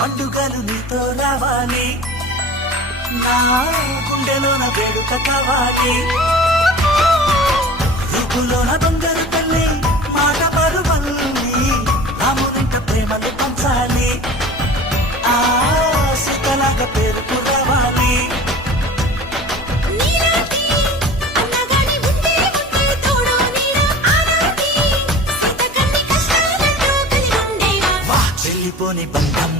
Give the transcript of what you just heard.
పండుగలు నీతో రావాలి, నా గుండెలోన వేడుక కావాలి. రూపులోన బంగారు తల్లి మాట పరువల్లి, రామునింట ప్రేమలు పంచాలి, ఆ సీతలాగా పేరుకు రావాలి. చెల్లిపోని బంధం